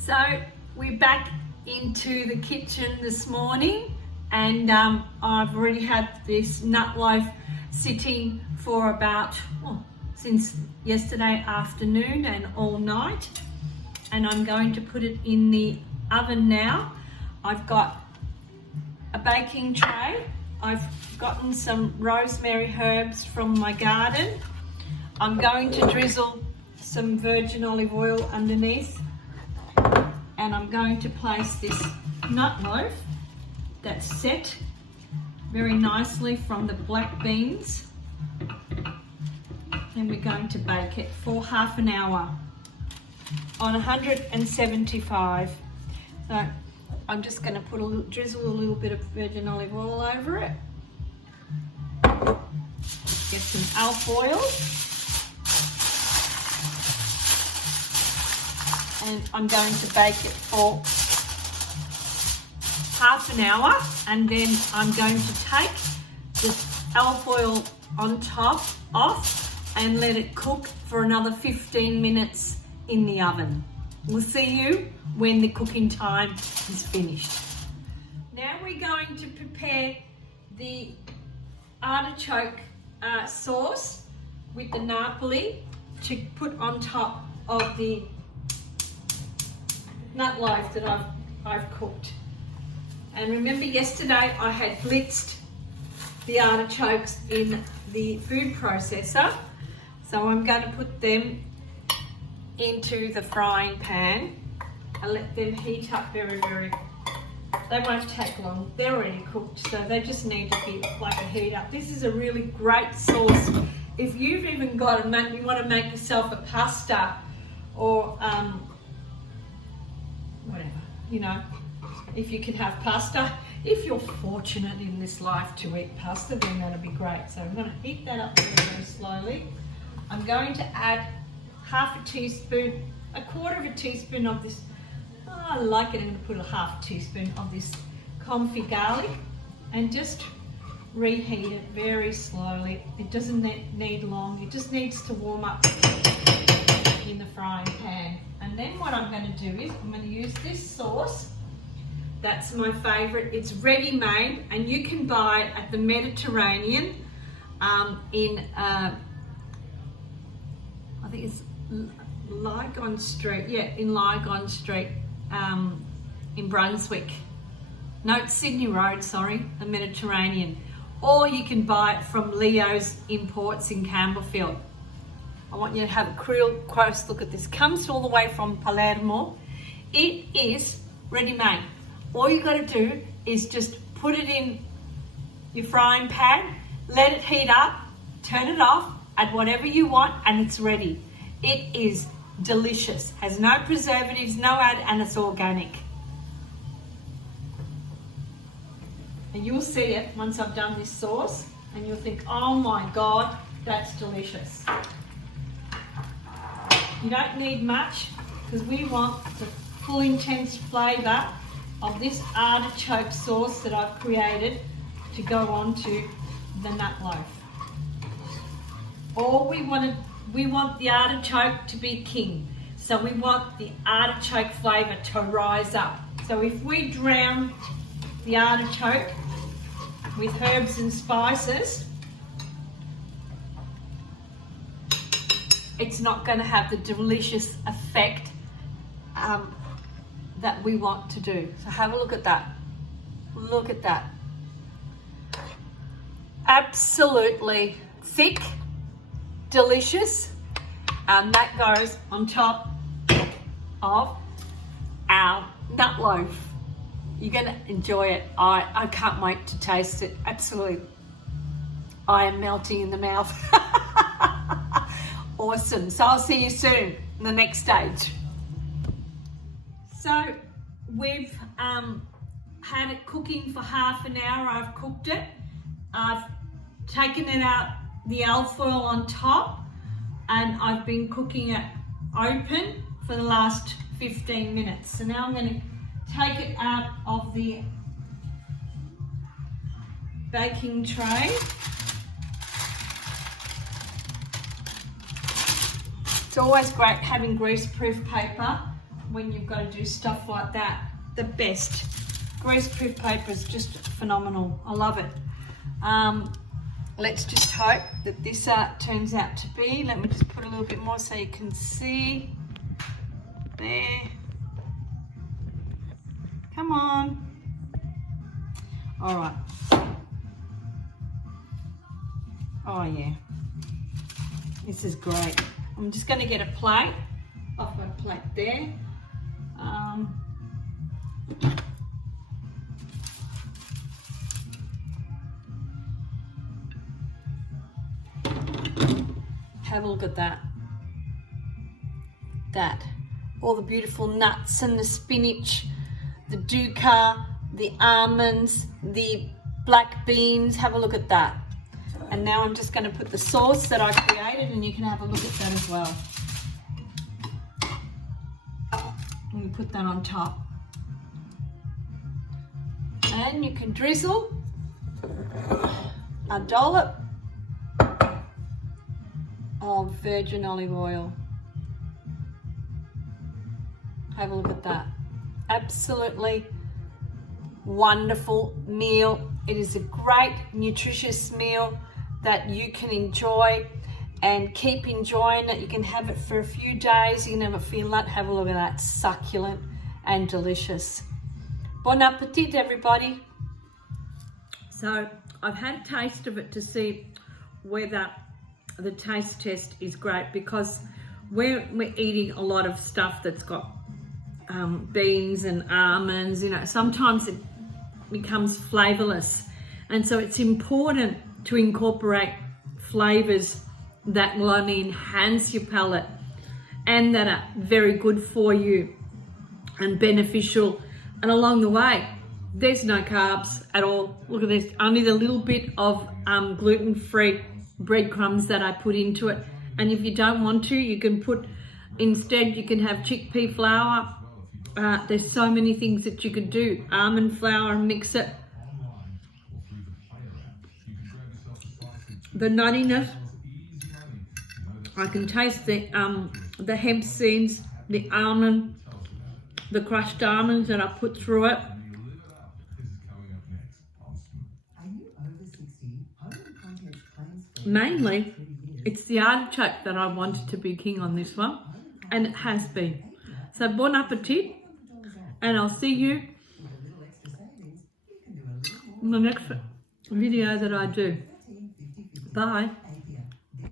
So we're back into the kitchen this morning, and I've already had this nut loaf sitting for about since yesterday afternoon and all night, and I'm going to put it in the oven now. I've got a baking tray. I've gotten some rosemary herbs from my garden. I'm going to drizzle some virgin olive oil underneath, and I'm going to place this nut loaf that's set very nicely from the black beans, and we're going to bake it for half an hour on 175. So I'm just going to drizzle a little bit of virgin olive oil over it. Get some alfoil. And I'm going to bake it for half an hour, and then I'm going to take the alfoil on top off and let it cook for another 15 minutes in the oven. We'll see you when the cooking time is finished. Now we're going to prepare the artichoke sauce with the napoli to put on top of the nut loaf that I've cooked. And remember, yesterday I had blitzed the artichokes in the food processor, so I'm going to put them into the frying pan and let them heat up very, they won't take long. They're already cooked, so they just need to be like a heat up. This is a really great sauce if you've even got you want to make yourself a pasta or whatever, if you can have pasta. If you're fortunate in this life to eat pasta, then that'll be great. So I'm going to heat that up very, very slowly. I'm going to add a quarter of a teaspoon of this, I like it, I'm going to put a half teaspoon of this comfy garlic and just reheat it very slowly. It doesn't need long, it just needs to warm up in the frying pan. And then what I'm going to do is I'm going to use this sauce. That's my favourite. It's ready made, and you can buy it at the Mediterranean in I think it's Lygon Street. Yeah, in Lygon Street in Brunswick. No, it's Sydney Road, sorry, the Mediterranean. Or you can buy it from Leo's Imports in Campbellfield. I want you to have a real close look at this. Comes all the way from Palermo. It is ready made. All you got to do is just put it in your frying pan, let it heat up, turn it off, add whatever you want, and it's ready. It is delicious. Has no preservatives, no and it's organic. And you'll see it once I've done this sauce, and you'll think, oh my God, that's delicious. You don't need much, because we want the full intense flavour of this artichoke sauce that I've created to go onto the nut loaf. We want the artichoke to be king, so we want the artichoke flavour to rise up. So if we drown the artichoke with herbs and spices, it's not going to have the delicious effect that we want to do. So have a look at that. Look at that. Absolutely thick, delicious, and that goes on top of our nut loaf. You're going to enjoy it. I can't wait to taste it. Absolutely. I am melting in the mouth. Awesome. So I'll see you soon in the next stage. So we've had it cooking for half an hour. I've cooked it. I've taken it out, the alfoil on top, and I've been cooking it open for the last 15 minutes. So now I'm going to take it out of the baking tray. It's always great having greaseproof paper when you've got to do stuff like that. The best. Greaseproof paper is just phenomenal. I love it. Let's just hope that this turns out to be. Let me just put a little bit more so you can see. There. Come on. All right. Oh yeah. This is great. I'm just going to get a plate off my plate there. Have a look at that. All the beautiful nuts and the spinach, the dukkha, the almonds, the black beans. Have a look at that. And now I'm just going to put the sauce that I created, and you can have a look at that as well. Let me put that on top. And you can drizzle a dollop of virgin olive oil. Have a look at that. Absolutely wonderful meal. It is a great nutritious meal that you can enjoy and keep enjoying it. You can have it for a few days. You can have it for your lunch. Have a look at that. Succulent and delicious. Buon Appetito, everybody. So I've had a taste of it to see whether the taste test is great, because we're eating a lot of stuff that's got beans and almonds. You know, sometimes it becomes flavorless, and so it's important to incorporate flavors that will only enhance your palate and that are very good for you and beneficial. And along the way, there's no carbs at all. Look at this, only the little bit of gluten-free breadcrumbs that I put into it. And if you don't want to, you can put, instead you can have chickpea flour. There's so many things that you could do. Almond flour, mix it. The nuttiness, I can taste the hemp seeds, the almond, the crushed almonds that I put through it. Mainly, it's the artichoke that I wanted to be king on this one, and it has been. So bon appetit, and I'll see you in the next video that I do. Bye.